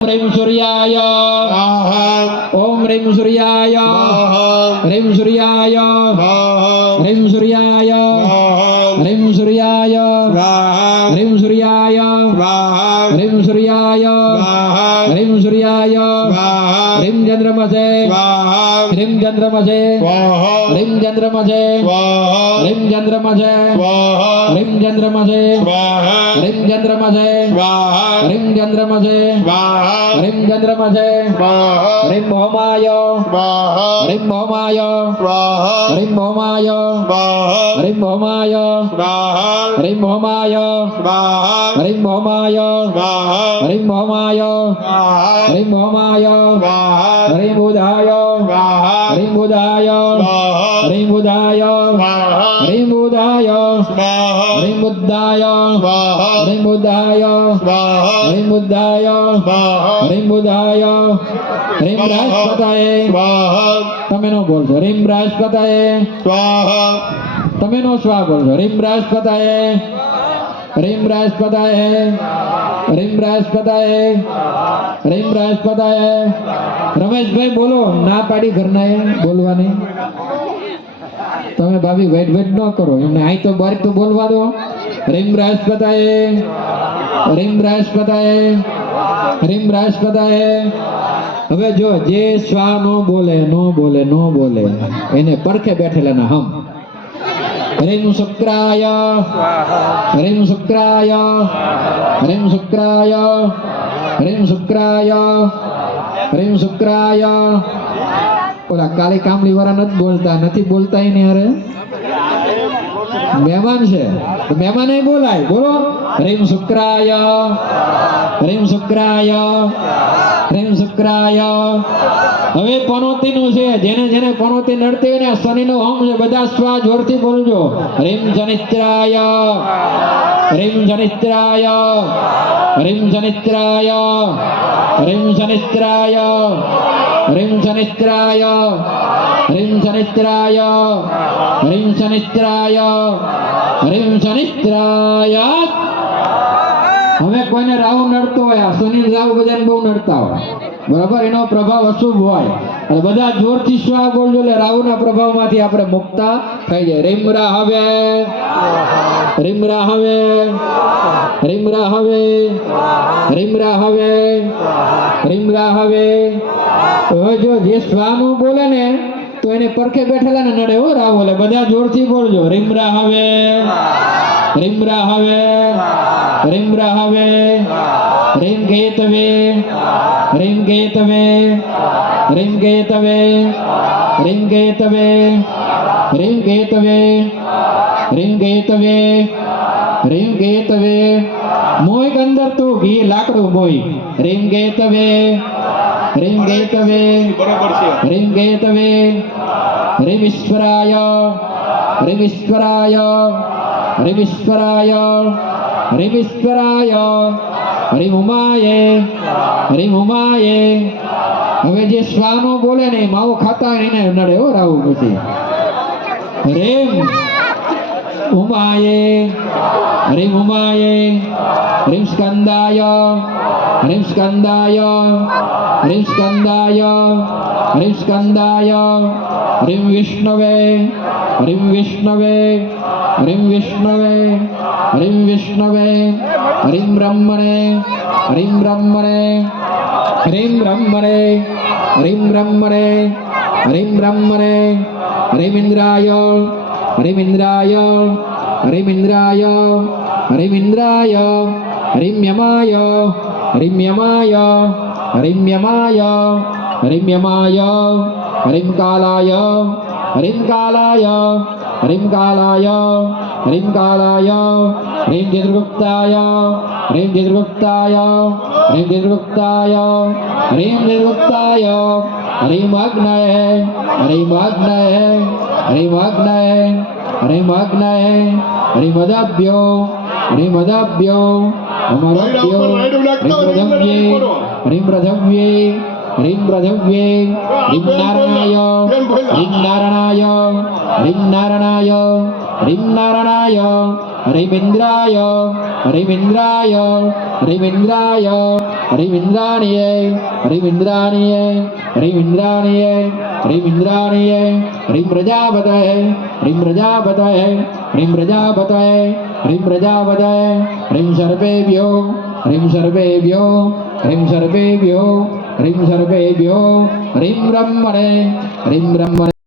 ह्रीं सूर्याय ओम ह्रीं सूर्याय ह्रीं सूर्याय ह्रीं सूर्याय ह्रीं सूर्याय ह्रीं सूर्याय ह्रीं सूर्याय ह्रीं सूर्याय ह्रीं चंद्रमसे ह्रीं चंद्रमसे ह्रीं चंद्रमसे ह्रीं चंद्रमसे ह्रीं चंद्रमसे ह्रीं चंद्रमसे ह्रीं चंद्रमसे ह्रीं चंद्रमसे ह्रीं भौमाय ह्रीं भौमाय ह्रीं भौमाय ह्रीं भौमाय ह्रीं भौमाय ह्रीं भौमाय ह्रीं भौमाय ह्रीं भौमाय ह्रीं बुधाय ह्रीं बुधाय ह्रीं बुधाय ह्रीं बुधाय ह्रीं बुद्धाय ह्रीं बुद्धाय ह्रीं बुद्धाय ह्रीं बुधाय ह्रीं बृहस्पतये તમે નો બોલજો ह्रीं बृहस्पतये તમે નો સ્વા બોલજો ह्रीं बृहस्पतये ह्रीं बृहस्पतये ह्रीं बृहस्पतये ह्रीं बृहस्पतये रमेश भाई बोलो ना पाड़ी घरना बोलवानी તમે ભાભી વેટ વેટ ન કરો એમને આઈ તો બારી તો બોલવા દો ह्रीं बृहस्पतये ह्रीं बृहस्पतये ह्रीं बृहस्पतये હવે જો જે સ્વા નો બોલે એને પડખે બેઠેલાના હમ ह्रीं शुक्राय ह्रीं शुक्राय ह्रीं शुक्राय ह्रीं शुक्राय ह्रीं शुक्राय ઓલા કાળી કામલી વાળા નથી બોલતા એને અરે મહેમાન છે તો મહેમાન એ બોલાય બોલો ह्रीं शुक्राय ह्रीं शुक्राय ह्रीं शुक्राय હવે પનોતીનું છે જેને જેને પનોતી નડતી હોય ને શનિનો હોમ છે બધા સ્વા જોરથી બોલજો ह्रीं शनिश्चराय ह्रीं शनिश्चराय ह्रीं शनिश्चराय ह्रीं शनिश्चराय ह्रीं शनिश्चराय ह्रीं शनिश्चराय ह्रीं शनिश्चराय ह्रीं शनिश्चराय હવે કોઈને રાહુ નડતો હોય શનિ રાહુ બધાને બહુ નડતા હોય બરાબર એનો પ્રભાવ અશુભ હોય અને બધા જોરથી શ્વાસ બોલજો એટલે રાહુના પ્રભાવમાંથી આપણે મુક્તા થઈ જાય ह्रीं રાહવે ह्रीं રાહવે ह्रीं રાહવે ह्रीं રાહવે ह्रीं રાહવે હવે જો જે શ્વાનું બોલે ને તો એને પડખે બેઠેલા ને નડે હો રાહુ એટલે બધા જોરથી બોલજો ह्रीं રાહવે ह्रीं રાહવે ह्रीं राहवे ह्रीं केतवे ह्रीं केतवे ह्रीं केतवे ह्रीं केतवे ह्रीं केतवे ह्रीं केतवे ह्रीं केतवे मोय अंदर तो घी लाकड़ू मोय ह्रीं केतवे ह्रीं केतवे ह्रीं केतवे ह्रीं ईश्वराय ह्रीं ईश्वराय ह्रीं ईश्वराय ह्रीं ईश्वराय ह्रीं उमाये ह्रीं उमाये હવે જે શ્વાનો બોલે ને માવો ખાતા એને નડે હો રાહુ પછી ह्रीं उमाये ह्रीं उमाये ह्रीं स्कंदाय ह्रीं स्कंदाय ह्रीं स्कंदाय ह्रीं स्कंदाय ह्रीं विष्णवे ह्रीं विष्णवे ह्रीं विष्णवे ह्रीं विष्णवे ह्रीं ब्रह्मणे ह्रीं ब्रह्मणे ह्रीं ब्रह्मणे ह्रीं ब्रह्मणे ह्रीं ब्रह्मणे ह्रीं इंद्राय ह्रीं इंद्राय ह्रीं इंद्राय ह्रीं इंद्राय ह्रीं यमाय ह्रीं यमाय ह्रीं यमाय ह्रीं यमाय ह्रीं कालाय ह्रीं कालाय ह्रीं कालाय ह्रीं कालाय ह्रीं चित्रगुप्ताय ह्रीं चित्रगुप्ताय ह्रीं चित्रगुप्ताय ह्रीं चित्रगुप्ताय ह्रीं अग्नये ह्रीं अग्नये ह्रीं अग्नये ह्रीं अग्नये ह्रीं मदाभ्यो ह्रीं मदाभ्यो अमरभ्यो ह्रीं प्रधव्ये ह्रीं प्रधव्ये ह्रीं नारायणाय ह्रीं नारायणाय ह्रीं नारायणाय ह्रीं नारायणाय ह्रीं इंद्राय ह्रीं इंद्राय ह्रीं इंद्राय હરિમ ઇન્દ્રાણીય હરિમ ઇન્દ્રાણીય હરિમ ઇન્દ્રાણીય હરિમ ઇન્દ્રાણીય હરિમ પ્રજાપતય હરિમ પ્રજાપતય હરિમ પ્રજાપતય હરિમ પ્રજાપતય હરિમ સર્વેભ્યો હરિમ સર્વેભ્યો હરિમ સર્વેભ્યો હરિમ સર્વેભ્યો હરિમ બ્રહ્મણે હરિમ બ્રહ્મણે